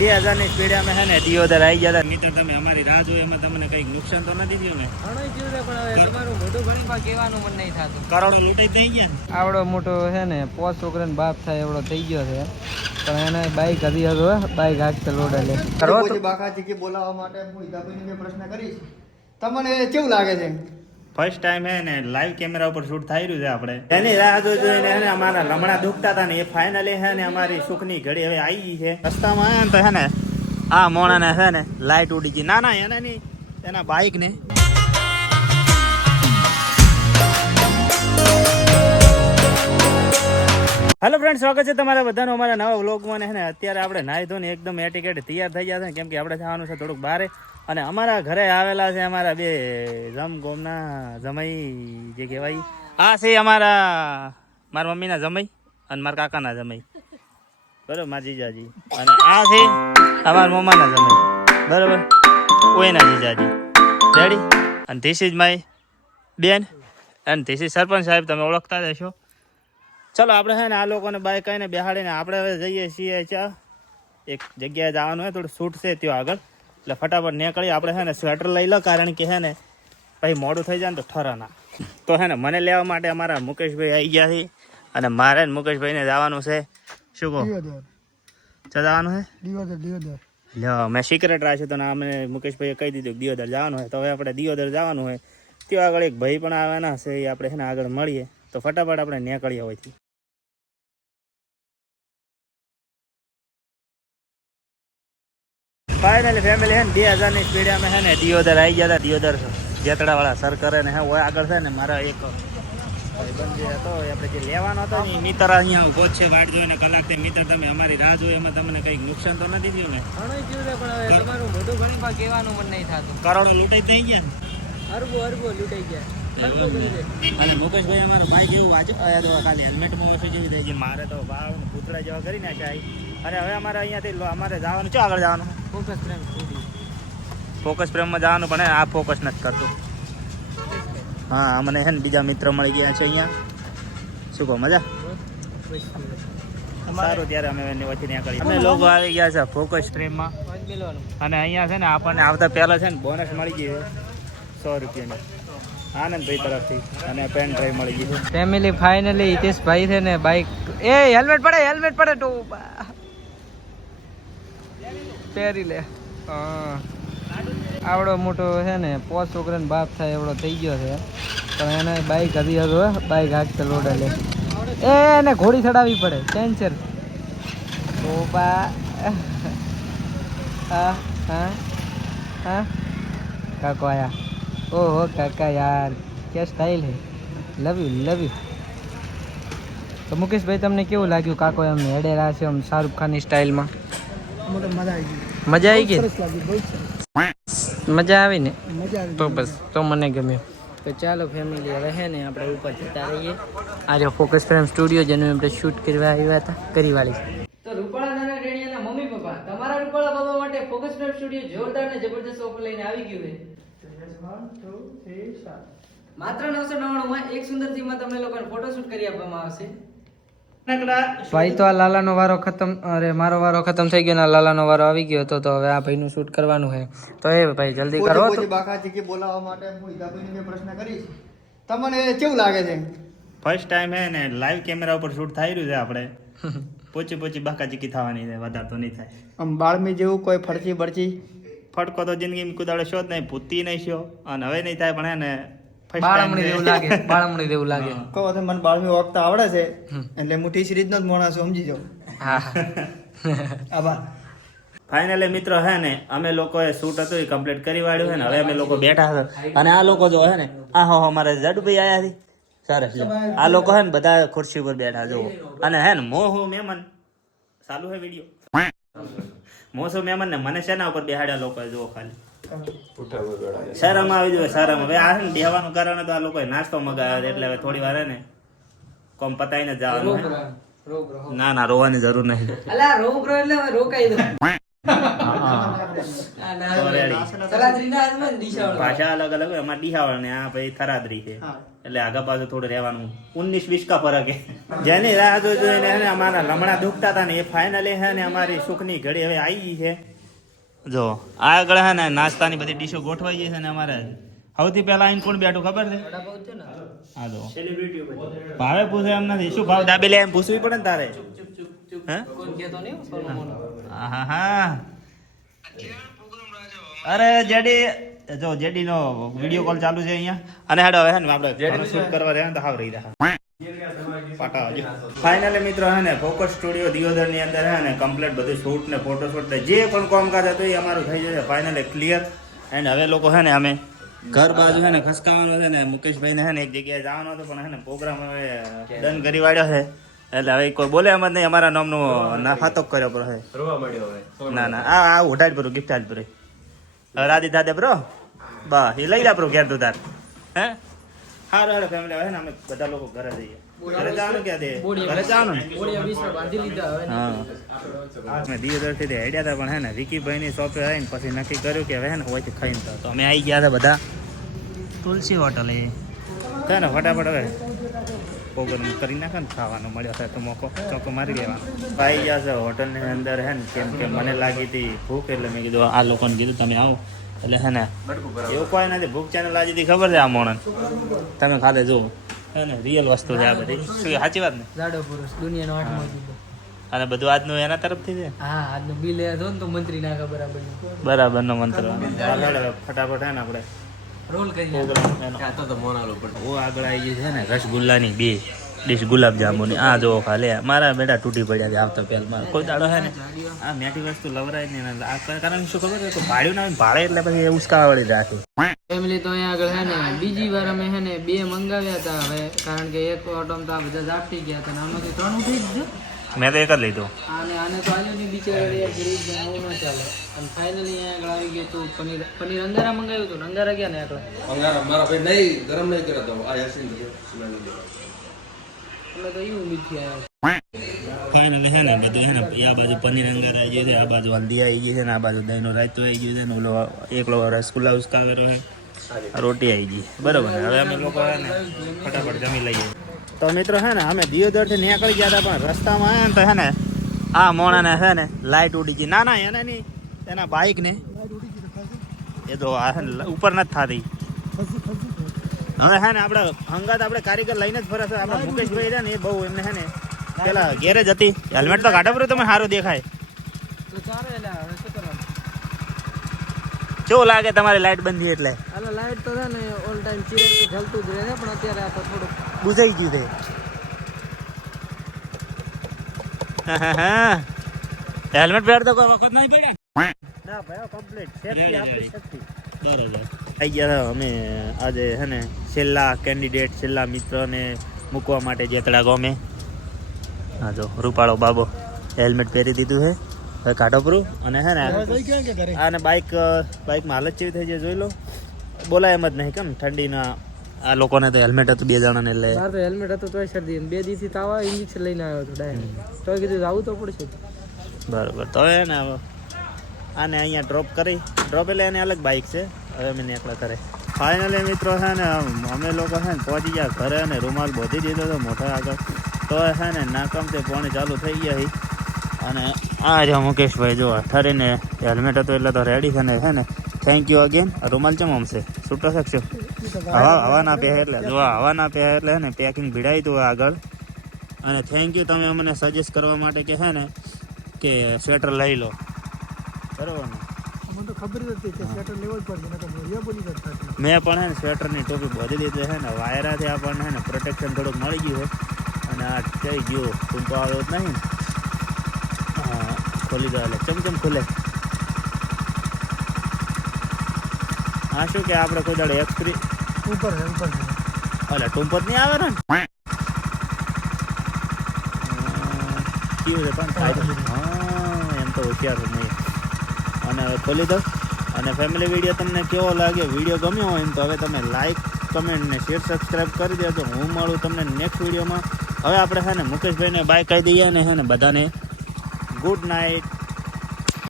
2000 ની સ્પીડ અમે છે ને દિયોદર આવી ગયા હતા. મિત્ર તમે અમારી રાહ જોઈ એમાં તમને કઈક નુકસાન તો નથી થયું ને? ઘણું થયું છે પણ હવે તમારું મોઢું ઘણી વાર કહેવાનું મન નહીં થતું. કરોડો લૂંટાઈ થઈ ગયા ને? આવડો મોટો છે ને 5 છોકરાનો બાપ થાય એવડો થઈ ગયો છે પણ એને બાઈક હતી હતો બાઈક હાથ લોડે લે કરો તો બાકાજી કે બોલાવવા માટે હું ઈદાભાઈને પ્રશ્ન કરીશ. તમને કેવું લાગે છે? ફર્સ્ટ ટાઈમ હે ને લાઈવ કેમેરા ઉપર શૂટ થઈ રહ્યું છે આપણે. એની રાહ જોઈને હે ને અમારા લમણા દુખતા હતા ને એ ફાઇનલી હે ને અમારી સુખની ઘડી હવે આવી ગઈ છે. રસ્તામાં આવ્યા ને તો હે ને આ મોણાને છે ને લાઈટ ઉડી ગઈ. ના ના એને નહીં, એના બાઈક ને. હેલો ફ્રેન્ડ, સ્વાગત છે તમારા બધાનું અમારા નવા વ્લોગમાં. ને અત્યારે આપણે નાહી ધોઈને એકદમ એટીકેટ તૈયાર થઈ ગયા છે કેમ કે આપણે જવાનું છે થોડુંક બહાર. અને અમારા ઘરે આવેલા છે અમારા બે ગોમના જમાઈ જે કહેવાય. આ છે અમારા મારા મમ્મીના જમાઈ અને મારા કાકાના જમાઈ, બરોબર, મારા જીજાજી. અને આ છે અમારા મમ્માના જમાઈ, બરોબર, ઓયના જીજાજી. રેડી? અને ધીસ ઇઝ માય બેન અને ધીસ ઇઝ સરપંચ સાહેબ, તમે ઓળખતા જ હશો. ચલો આપણે છે ને આ લોકોને બાઈક કહીને બેહાડીને આપણે હવે જઈએ છીએ ચા એક જગ્યાએ જવાનું હોય, થોડું શૂટ છે ત્યાં આગળ, એટલે ફટાફટ નીકળી. આપણે છે ને સ્વેટર લઈ લો કારણ કે છે ને પછી મોડું થઈ જાય ને તો ઠરાના. તો છે ને મને લેવા માટે અમારા મુકેશભાઈ આવી ગયા છે અને મારે ને મુકેશભાઈને જવાનું છે. શું કહો, ચા જવાનું છે? લ્યો, મેં સિક્રેટ રાખ્યું તો ને અમને મુકેશભાઈએ કહી દીધું કે દિયોદર જવાનું હોય. તો હવે આપણે દિયોદર જવાનું હોય. ત્યાં આગળ એક ભાઈ પણ આવવાના છે, એ આપણે છે ને આગળ મળીએ. તો ફટાફટ આપણે નીકળીએ હોયથી. ફાઇનલી ફેમિલી છે ને 2000 ની સ્પીડે અમે છે ને દિયોદર આવી ગયા હતા. દિયોદર જેતડા વાળા સર કરે ને હોય આગળ છે ને મારા એક ભાઈબંધ જે હતો આપણે જે લેવાનો હતો ને મિત્ર અહીંયા ઉભો છે વાટ જોઈને કલાક. મિત્ર તમે અમારી રાહ જોઈ એમાં તમને કઈક નુકસાન તો નથી થયું ને? ઘણું થયું છે પણ હવે તમારું મોઢું ઘણી વાર કહેવાનું મન નહીં થતું. કરોડો લૂંટાઈ થઈ ગયા ને? અરબો લૂંટાઈ ગયા. અને મુકેશભાઈ અમારે બાઈક એવું વાંચ્યું તો ખાલી હેલ્મેટમાં વસી જેવી થઈ ગઈ. મારે તો ભાવ પૂતળા જેવા કરી નાખ્યા. અને હવે અમારે અહીંયાથી અમારે જવાનું છે, આગળ જવાનું ફોકસ પ્રેમમાં જવાનું, પણ આ ફોકસ નથી કરતું. હા, અમને છે ને બીજા મિત્ર મળી ગયા છે અહીંયા. શું કહો, મજા? સારું, ત્યારે અમે વચ્ચે નીકળીએ. અમે લોકો આવી ગયા છે ફોકસ પ્રેમમાં અને અહીંયા છે ને આપણને આવતા પહેલા છે ને બોનસ મળી ગઈ છે 100 રૂપિયાની આનંદભાઈ તરફથી અને પેન ડ્રાઈવ મળી ગઈ છે. ફેમિલી ફાઇનલી હિતેશભાઈ છે ને બાઈક હેલ્મેટ પડે તો પહેરી લે. આવડો મોટો છે ને 5 છોકરાનો બાપ થાય એવડો થઈ ગયો છે પણ એને બાઈક હતી હતો બાઈક હાથ લોડે લે. એને ઘોડી ચડાવવી પડે કેન્સર. હા હા હા કાકો આયા. ઓહો કાકા યાર क्या स्टाइल है, लव यू. તો મુકેશભાઈ તમને કેવું લાગ્યું કાકો એમ હેડેરા છે એમ શાહરુખ ખાનની સ્ટાઇલમાં? મજા આવી ગઈ. મજા આવી ને? તો બસ, તો મને ગમ્યું. તો ચાલો ફેમિલી હવે હે ને આપણે ઉપર જતા રહીએ. આજે ફોકસ ફ્રેમ સ્ટુડિયો જેનું આપણે શૂટ કરવા આવ્યા હતા કરીવાળી. તો રૂપાળા નાના ટેણીયાના મમ્મી પપ્પા તમારા રૂપાળા બાબા માટે ફોકસ ફ્રેમ સ્ટુડિયો જોરદાર ને જબરદસ્ત ઓફર લઈને આવી ગયું છે. માત્ર 999 માં એક સુંદર થીમમાં તમને લોકોને ફોટોશૂટ કરી આપવામાં આવશે. ભાઈ તો આ લાલાનો વારો ખતમ, અરે મારો વારો ખતમ થઈ ગયો ને લાલાનો વારો આવી ગયો હતો. તો હવે આ ભાઈનું શૂટ કરવાનું છે. તો એ ભાઈ જલ્દી કરો. તો બાકાજી કે બોલાવવા માટે હું ઈદાભાઈને પ્રશ્ન કરીશ. તમને કેવું લાગે છે? ફર્સ્ટ ટાઈમ હે ને લાઈવ કેમેરા ઉપર શૂટ થઈ રહ્યું છે આપણે. પોચી બાકાજી થવાની છે, વધારે તો નહીં થાય. આમ બાળમી જેવું કોઈ ફરચી બરચી ફટકો તો જિંદગીમાં કુદાડે શો જ નહીં, પૂતી નહીં શો અને હવે નહીં થાય. પણ હે ને બાળમણી જેવું લાગે, બાળમણી જેવું લાગે. કહો તો મને બાળમી ઓળખતા આવડે છે એટલે મુઠી સિરીઝ નો જ માણસ સમજી જાવ. હા આભાર. ફાઇનલી મિત્રો હે ને અમે લોકોએ શૂટ હતું એ કમ્પ્લીટ કરી વાળ્યું છે ને હવે અમે લોકો બેઠા છે. અને આ લોકો જો હે ને આ હો અમારે જાડુભાઈ આયા છે. સરસ, આ લોકો હે ને બધા ખુરશી ઉપર બેઠા જુઓ. અને હે ને મોહો મહેમાન ચાલુ હે વિડીયો. મોસો મહેમાન ને મને શેના ઉપર બેહાડ્યા લોકો જુઓ ખાલી. શરમ આવી જોઈએ, શરમ. હવે આ ને બેહવાનું કારણ તો આ લોકોએ નાસ્તો મગાવ્યો એટલે હવે થોડી વાર હે ને કોમ પતાઈને જવાનું. ના રોવાની જરૂર નહીં. અલા રોક રો એટલે રોકાઈ દો. ભાષા અલગ અલગ હોય. એમાં ડીહાવળ ને આ ભાઈ થરાદરી છે. એટલે આગા પાછું થોડું રહેવાનું 19-20 કા ફરક છે. જેની રાહ જોઈને હે ને અમારા લમણા દુખતા હતા ને એ ફાઇનલી હે ને અમારી સુખની ઘડી હવે આવી ગઈ છે. જો આગળ હે ને નાસ્તાની બધી ડીશો ગોઠવાઈ ગઈ છે ને અમારે સૌથી પહેલા આઈને કોણ બેઠું ખબર છે? હા જો ભાવે પૂછે એમ નથી. શું ભાવ દાબેલી એમ પૂછવી પડે ને તારે? હા હા અરે જેડી જો જેડી નો વિડીયો કોલ ચાલુ છે અહીંયા. અને હેડો હવે હે ને આપણે શૂટ કરવા રહ્યા તો હાવ રહી રહ્યા. ફાઇનલી મિત્રો હે ને ફોકસ સ્ટુડિયો દિયોદર ની અંદર હે ને કમ્પ્લીટ બધું શૂટ ને ફોટોશૂટ ને જે પણ કામકાજ હતું એ અમારું થઈ જશે ફાઇનલી ક્લિયર. એન્ડ હવે લોકો હે ને અમે ઘર બાજુ હે ને ખસકાવાનો છે ને મુકેશભાઈ ને હે ને એક જગ્યાએ જવાનો હતો પણ હે ને પ્રોગ્રામ હવે ડન કરી વાળ્યો છે. એટલે હવે કોઈ બોલે એમ જ નહીં. અમારા નામનો નાફાતો કર્યો બ્રો હે. ના ના આ ઉઠાડ બ્રો ગિફ્ટ આજ બ્રો રાધી દાદે બ્રો બા એ લઈ જા બ્રો ઘેર તું તાર હે. હારું હારું ફેમિલી હવે ને અમે બધા લોકો ઘરે જઈએ. ઘરે જવાનું ક્યાં દે? ઘરે જવાનું ને. હા અમે દિયોદર થી હેડ્યા હતા પણ હે ને વિકીભાઈ ની શોપે આવીને પછી નક્કી કર્યું કે હવે ને હોય ખાઈને તો અમે આવી ગયા હતા બધા તુલસી હોટલ. એ કહે ને ફટાફટ હવે પ્રોગ્રામ કરી નાખે ને ખાવાનું મળ્યો છે તો મોકો ચોખ્ખો મારી લેવાનો. આવી ગયા છે હોટલની અંદર હે ને કેમ કે મને લાગી હતી ભૂખ એટલે મેં કીધું આ લોકોને કીધું તમે આવો એટલે હે ને એવું કોઈ નથી. ભૂખ ચેનલ લાગી હતી ખબર છે આ મોણન તમે ખાલી જુઓ હે ને રિયલ વસ્તુ છે આ બધી. શું સાચી વાત ને? જાડો પુરુષ દુનિયાનો 8મો જીતો. અને બધું આજનું એના તરફથી છે. હા આજનું બિલ એ હતો ને તો મંત્રી નાખા બરાબર નો મંત્ર ફટાફટ હે ને આપણે રોલ કરી આગળ આવી ગઈ છે ને રસગુલ્લાની 2 ડીશ ગુલાબ જાંબુની. આ જો ખાલી મારા બેટા તૂટી પડ્યા છે આવતા પહેલા. કોઈ દાડો છે ને આ મેઠી વસ્તુ લવરાય ને આ કારણ શું ખબર છે? ભાડ્યું ના ભાડે એટલે પછી ઉસકાવાળી રાખે. ફેમિલી તો અહીંયા આગળ હે ને બીજી વાર અમે હે ને 2 મંગાવ્યા હતા હવે કારણ કે એક ઓટોમ તો આ બધા ઝાપટી ગયા હતા ને આમાંથી 3 ઉઠી જ મેં તો એક જ લીધું. આને તો આલ્યો નહીં બિચારા યાર ગરીબ ને આવું ન ચાલે. અને ફાઇનલી અહીંયા આગળ આવી ગયું તું પનીર અંગારા મંગાવ્યું હતું ને અંગારા ગયા ને આગળ અંગારા મારા ભાઈ નહીં ગરમ નહીં કરે તો આ યાસીન અમે તો એવું ઉમ્મીદ થી આવ્યા. ફાઇનલી છે ને બધું છે ને આ બાજુ પનીર અંગારા આવી ગયું છે, આ બાજુ હલ્દી આવી ગઈ છે ને આ બાજુ દહીંનો રાયતો આવી ગયું છે ને ઓલો એકલો રસગુલ્લા ઉસકાવેલો છે, રોટી આવી ગઈ. બરાબર ને? હવે અમે લોકો છે ને ફટાફટ જમી લઈએ. તો મિત્રો છે ને અમે દિયોદરથી નીકળી ગયા હતા પણ રસ્તામાં આવ્યા ને તો છે ને આ મોણાને છે ને લાઇટ ઉડી ગઈ. ના ના એને નહીં, એના બાઇકને એ તો આ ઉપર નથી થતી. હવે છે ને આપણે હંગાત આપણે કારીગર લઈને જ ફરે છે. આપણે મુકેશભાઈ છે ને એ બહુ એમને છે ને પેલા ગેરેજ હતી. હેલ્મેટ તો કાઢો તમે સારું દેખાય. કેવું લાગે તમારી લાઇટ બંધી એટલે? લાઇટ તો છે ને ઓલ ટાઈમ ચીરેક જલતું જ રહે પણ અત્યારે આ તો થોડુંક બુઝાઈ ગયું છે. હેલ્મેટ પહેર તો કોઈ વખત નહીં પડ્યા ના ભાઈ કમ્પ્લીટ સેફટી આપણી સેફટી. બરાબર આવી ગયા અમે આજે છે ને છેલ્લા કેન્ડિડેટ છેલ્લા મિત્રને મૂકવા માટે જેતડા ગમે. હા જો રૂપાળો બાબો હેલ્મેટ પહેરી દીધું છે. હવે કાઢો પૂરું અને છે ને આને બાઇકમાં હાલત કેવી થઈ જાય જોઈ લો. બોલાય એમ જ નહીં કેમ ઠંડીના આ લોકોને તો હેલ્મેટ હતું 2 જણાને એટલે મારે તો હેલ્મેટ હતું તોય શરદી 2 દિવસથી તાવ ઇન્જેક્શન લઈને આવ્યો હતો ડાયરેક્ટ તોય કીધું આવું તો પડશે. બરાબર તો હવે ને આને અહીંયા ડ્રોપ એટલે એને અલગ બાઇક છે. હવે અમે નીકળ્યા કરે. ફાઇનલી મિત્રો છે ને અમે લોકો છે ને પહોંચી ગયા ઘરે અને રૂમાલ બોધી દીધો હતો મોઢા આગળ. તો છે ને નાકામથી પાણી ચાલુ થઈ ગયા અને આ જો મુકેશભાઈ જો ઠરીને હેલ્મેટ હતું એટલે તો રેડી છે ને થેન્ક યુ અગેન. રૂમાલ કેમ આમશે છૂટો શકશો? હવા ના પહે એટલે જો હવા ના પહે એટલે ને પેકિંગ ભીડાઈ હતું આગળ. અને થેન્ક યુ તમે અમને સજેસ્ટ કરવા માટે કે છે ને કે સ્વેટર લઈ લો. બરાબર ને? મને તો ખબર જ હતી કે સ્વેટર લેવો જ પડશે નકર મોરિયા બોલી કરતા હતા. મેં પણ છે ને સ્વેટરની ટોપી બોધી દીધી છે ને વાયરાથી આપણને છે ને પ્રોટેક્શન થોડુંક મળી ગયું છે. અને આ થઈ ગયું ટૂંકો આવ્યો જ નહીં ને હા ખોલી દો એટલે ચમચમ ખુલે. હા શું કે આપણે કોઈ દાડે એક્સપ્રી ઉપર એટલે ટૂંપો જ નહીં આવે ને કેવું છે પણ ફાયદો. હા એમ તો હોશિયાર નહીં. અને ખોલી દો. અને ફેમિલી વિડીયો તમને કેવો લાગે, વિડીયો ગમ્યો હોય ને તો હવે તમે લાઈક કમેન્ટ ને શેર સબસ્ક્રાઈબ કરી દેજો. હું મળું તમને નેક્સ્ટ વિડીયોમાં. હવે આપણે છે ને મુકેશભાઈને બાય કહી દઈએ ને છે ને બધાને ગુડ નાઇટ.